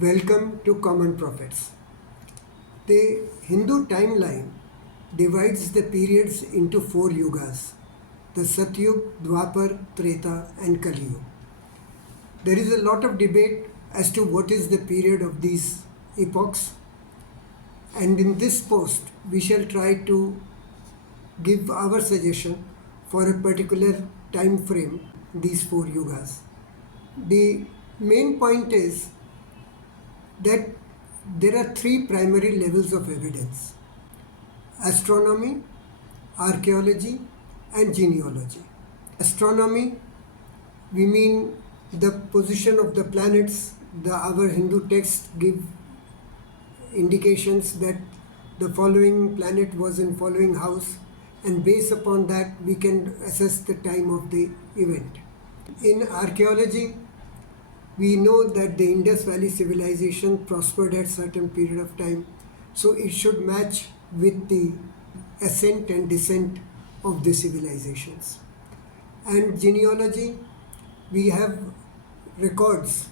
Welcome to Common Prophets. The Hindu timeline divides the periods into four yugas: the Satyug, Dwapar, Treta, and Kali Yuga. There is a lot of debate as to what is the period of these epochs, and in this post we shall try to give our suggestion for a particular time frame, these four yugas. The main point is that there are three primary levels of evidence: astronomy, archaeology, and genealogy. Astronomy, we mean the position of the planets. Our Hindu texts give indications that the following planet was in following house, and based upon that we can assess the time of the event. In archaeology, we know that the Indus Valley civilization prospered at certain period of time, so it should match with the ascent and descent of the civilizations. And genealogy, we have records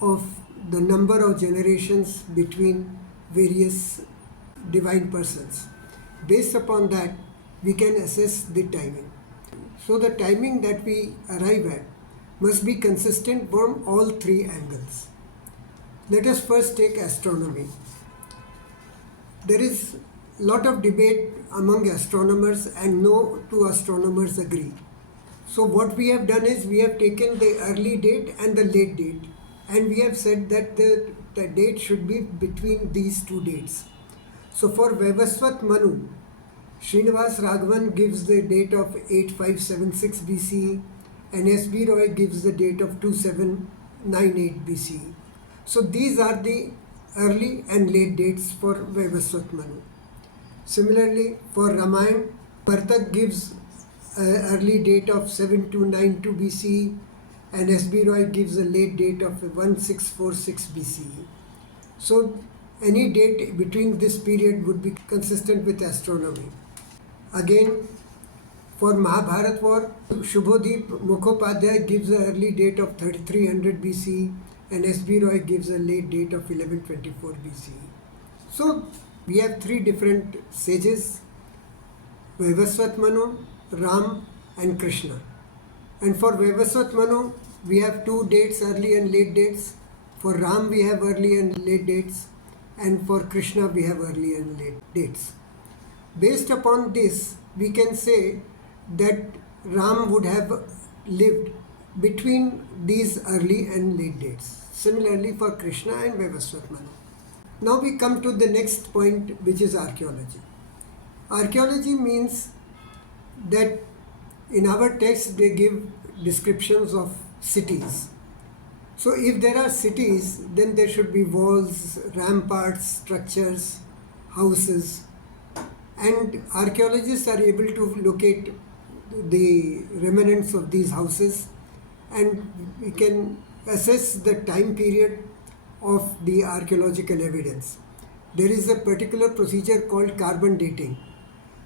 of the number of generations between various divine persons. Based upon that, we can assess the timing. So the timing that we arrive at must be consistent from all three angles. Let us first take astronomy. There is a lot of debate among astronomers, and no two astronomers agree. So what we have done is we have taken the early date and the late date, and we have said that the date should be between these two dates. So for Vaivaswat Manu, Srinivas Raghavan gives the date of 8576 BCE, and S.B. Roy gives the date of 2798 BCE. So these are the early and late dates for Vaivaswat Manu. Similarly, for Ramayana, Partak gives an early date of 7292 BCE, and S.B. Roy gives a late date of 1646 BCE. So any date between this period would be consistent with astronomy. Again, for Mahabharat war, Shubhodip Mukhopadhyay gives an early date of 3300 BCE, and S.B. Roy gives a late date of 1124 BCE. So we have three different sages: Vaivaswat Manu, Ram, and Krishna. And for Vaivaswat Manu, we have two dates, early and late dates. For Ram, we have early and late dates, and for Krishna, we have early and late dates. Based upon this, we can say that Ram would have lived between these early and late dates. Similarly for Krishna and Vaivaswat Manu. Now we come to the next point, which is archaeology. Archaeology means that in our text they give descriptions of cities. So if there are cities, then there should be walls, ramparts, structures, houses, and archaeologists are able to locate the remnants of these houses, and we can assess the time period of the archaeological evidence. There is a particular procedure called carbon dating,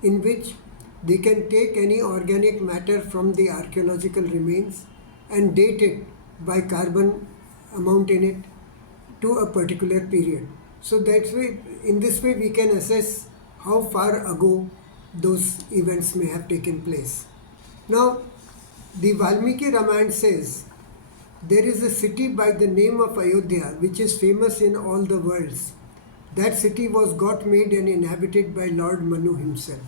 in which they can take any organic matter from the archaeological remains and date it by carbon amount in it to a particular period. So that's why, in this way, we can assess how far ago those events may have taken place. Now, the Valmiki Ramayana says there is a city by the name of Ayodhya which is famous in all the worlds. That city was God made and inhabited by Lord Manu himself.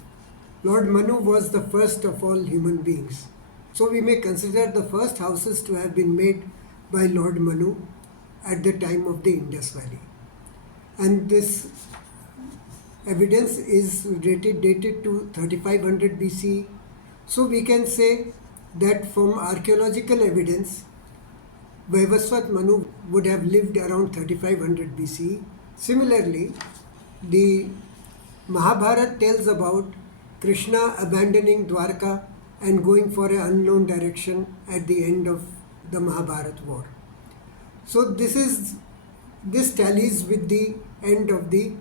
Lord Manu was the first of all human beings. So we may consider the first houses to have been made by Lord Manu at the time of the Indus Valley. And this evidence is dated to 3500 BCE. So we can say that from archaeological evidence, Vaivaswat Manu would have lived around 3500 BCE. Similarly, the Mahabharata tells about Krishna abandoning Dwarka and going for an unknown direction at the end of the Mahabharata war. So this tallies with the end of the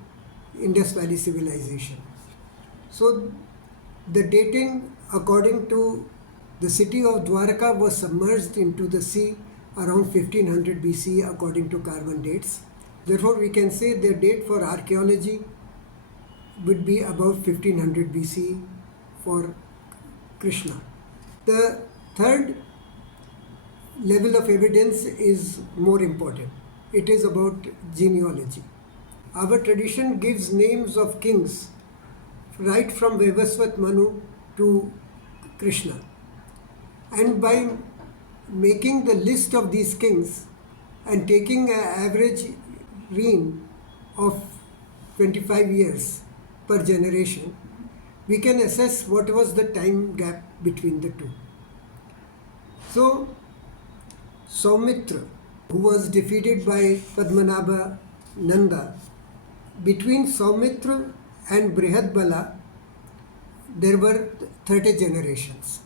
Indus Valley civilization. So the dating, according to the city of Dwarka, was submerged into the sea around 1500 BCE according to carbon dates, Therefore, we can say the date for archaeology would be about 1500 BC for Krishna. The third level of evidence is more important. It is about genealogy. Our tradition gives names of kings right from Vaivaswat Manu to Krishna. And by making the list of these kings and taking an average reign of 25 years per generation, we can assess what was the time gap between the two. So, Saumitra, who was defeated by Padmanabha Nanda, between Saumitra and Brihadbala, there were 30 generations.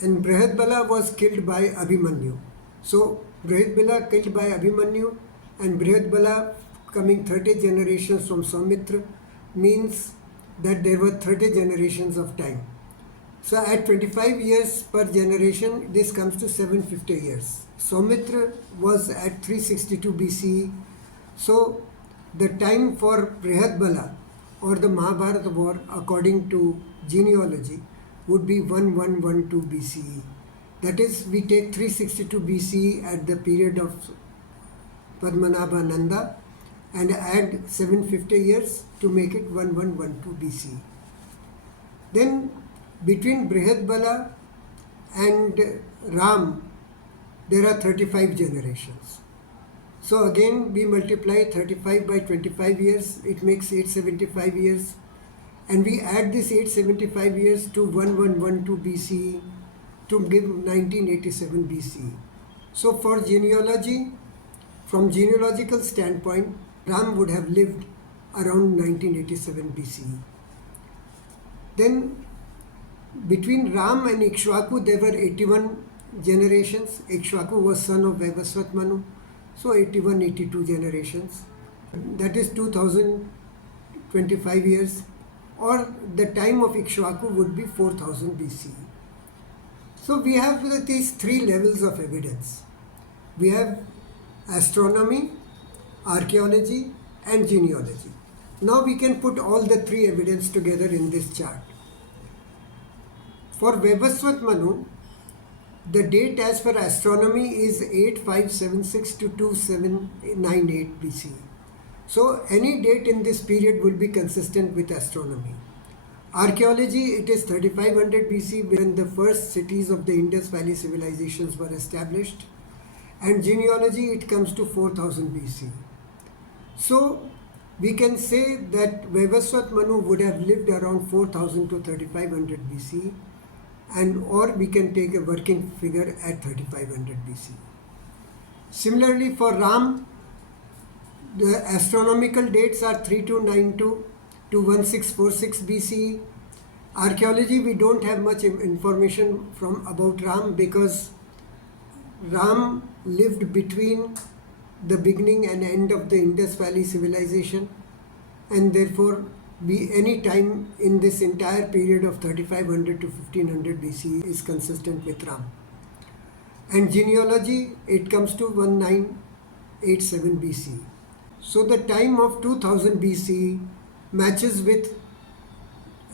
And Brihadbala was killed by Abhimanyu. So, Brihadbala killed by Abhimanyu and Brihadbala coming 30 generations from Saumitra means that there were 30 generations of time. So at 25 years per generation, this comes to 750 years. Saumitra was at 362 BCE. So the time for Brihadbala or the Mahabharata war, according to genealogy, would be 1112 BCE. That is, we take 362 BCE at the period of Padmanabha Nanda and add 750 years to make it 1112 BCE. Then between Brihadbala and Ram, there are 35 generations. So again, we multiply 35 by 25 years, it makes 875 years. And we add this 875 years to 1112 BCE to give 1987 BCE. So for genealogy, from genealogical standpoint, Ram would have lived around 1987 BCE. Then between Ram and Ikshvaku, there were 81 generations. Ikshvaku was son of Vaivaswat Manu, so 81, 82 generations. That is 2025 years, or the time of Ikshvaku would be 4000 BCE. So we have these three levels of evidence. We have astronomy, archaeology and genealogy. Now we can put all the three evidence together in this chart. For Vaivaswat Manu, the date as per astronomy is 8576 to 2798 BCE. So any date in this period will be consistent with astronomy. Archaeology, it is 3500 BC when the first cities of the Indus Valley civilizations were established. And genealogy, it comes to 4000 BC. So we can say that Vaivaswat Manu would have lived around 4000 to 3500 BC, and or we can take a working figure at 3500 BC. Similarly for Ram, the astronomical dates are 3292 to 1646 BCE. Archaeology, we don't have much information about Ram because Ram lived between the beginning and end of the Indus Valley civilization, and therefore any time in this entire period of 3500 to 1500 BCE is consistent with Ram. And genealogy, it comes to 1987 BCE. So the time of 2000 BCE matches with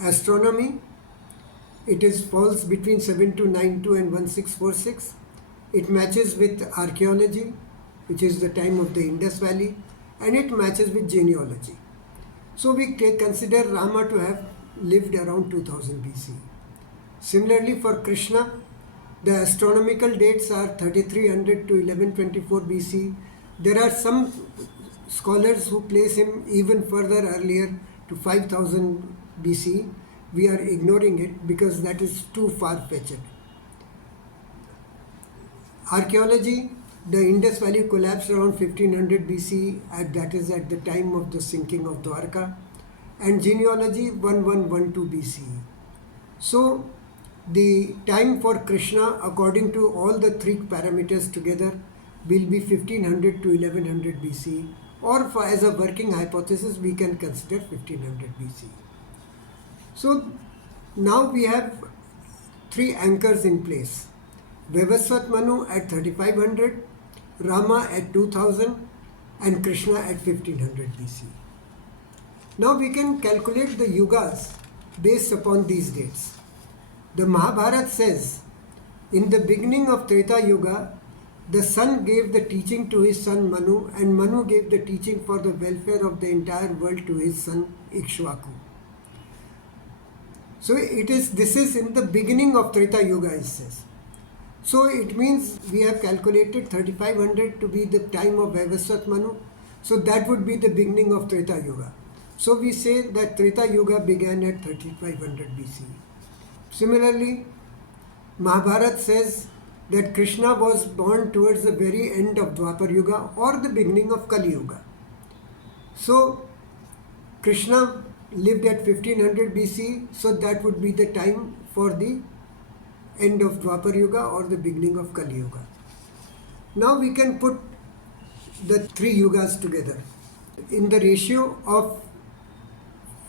astronomy. It falls between 7292 and 1646. It matches with archaeology, which is the time of the Indus Valley, and it matches with genealogy. So we consider Rama to have lived around 2000 BC. Similarly for Krishna, the astronomical dates are 3300 to 1124 BC. There are some scholars who place him even further earlier to 5000 BC. We are ignoring it because that is too far-fetched. Archaeology, the Indus Valley collapsed around 1500 BC, that is at the time of the sinking of Dwarka, and genealogy 1112 BC. So the time for Krishna, according to all the three parameters together, will be 1500 to 1100 BC, or as a working hypothesis we can consider 1500 BC. So now we have three anchors in place. Vaivaswat Manu at 3500, Rama at 2000, and Krishna at 1500 BC. Now we can calculate the Yugas based upon these dates. The Mahabharata says, in the beginning of Treta Yuga, the sun gave the teaching to his son Manu, and Manu gave the teaching for the welfare of the entire world to his son Ikshvaku. So this is in the beginning of Treta Yuga, it says. So it means we have calculated 3500 to be the time of Vaivaswat Manu. So that would be the beginning of Treta Yuga. So we say that Treta Yuga began at 3500 BC. Similarly, Mahabharata says that Krishna was born towards the very end of Dwapara Yuga or the beginning of Kali Yuga. So Krishna lived at 1500 BC, so that would be the time for the end of Dwapara Yuga or the beginning of Kali Yuga. Now we can put the three Yugas together in the ratio of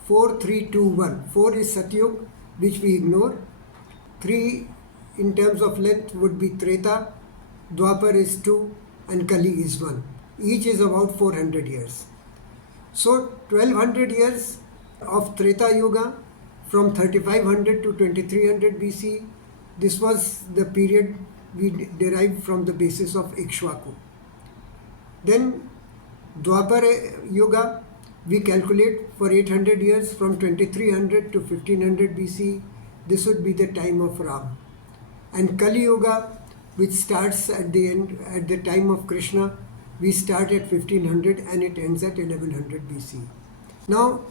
4, 3, 2, 1. 4 is Satyug, which we ignore. 3 in terms of length would be Treta, Dwapar is 2 and Kali is 1. Each is about 400 years. So 1200 years of Treta Yuga from 3500 to 2300 BC. This was the period we derived from the basis of Ikshvaku. Then Dwapara Yuga we calculate for 800 years from 2300 to 1500 BC. This would be the time of Rama. And Kali Yuga, which starts at the end, at the time of Krishna, we start at 1500 and it ends at 1100 BC. Now,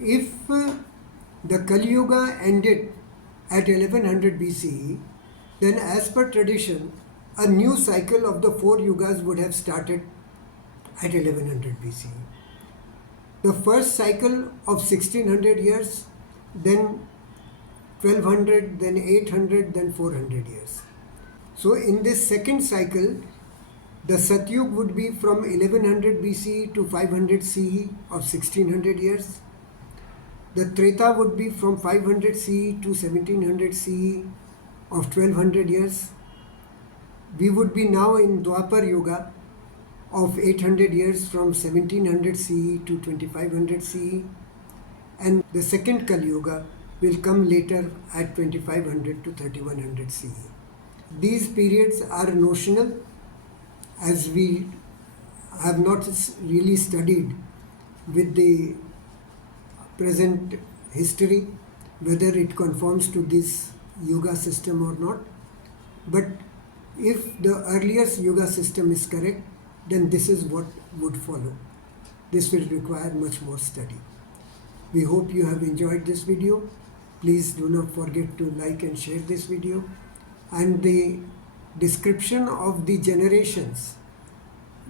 if the Kali Yuga ended at 1100 BC, then as per tradition, a new cycle of the 4 Yugas would have started at 1100 BC. The first cycle of 1600 years, then 1200, then 800, then 400 years. So in this second cycle, the Satyug would be from 1100 BC to 500 CE of 1600 years. The Treta would be from 500 CE to 1700 CE of 1200 years. We would be now in Dwapar Yuga of 800 years from 1700 CE to 2500 CE. And the second Kali Yuga will come later at 2500 to 3100 CE. These periods are notional, as we have not really studied with the present history whether it conforms to this Yuga system or not. But if the earliest Yuga system is correct, then this is what would follow. This will require much more study. We hope you have enjoyed this video. Please do not forget to like and share this video. And the description of the generations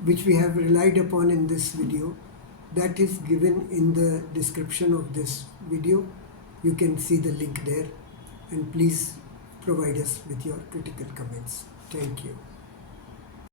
which we have relied upon in this video, that is given in the description of this video. You can see the link there, and please provide us with your critical comments. Thank you.